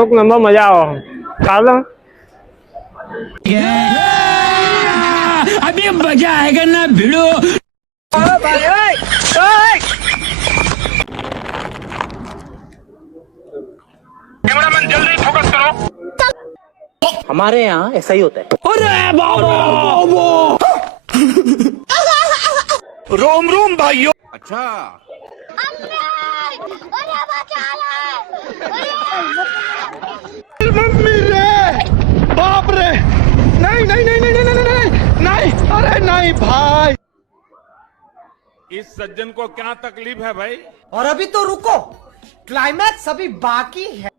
એક નંબર મજા આવે ચાલો अभी मजा आएगा ना भिड़ो। कैमरामैन जल्दी फोकस करो। हमारे यहाँ ऐसा ही होता है। अरे बाबा रोम रोम भाइयों। अच्छा मम्मी रे बाप रे नहीं नहीं नहीं नहीं नहीं नहीं नहीं अरे नहीं भाई इस सज्जन को क्या तकलीफ है भाई। और अभी तो रुको, क्लाइमैक्स अभी बाकी है।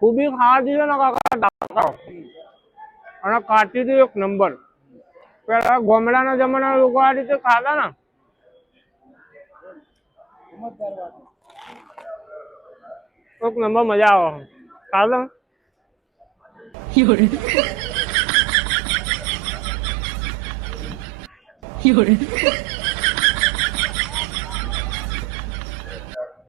ખૂબી ખાવા દીધો ને કાકા ડાકા અને કાચી હતી એક નંબર પેલા ગામડાના જમાના લોકો આ રીતે ખાતા ને એક નંબર મજા આવે ચાલો You're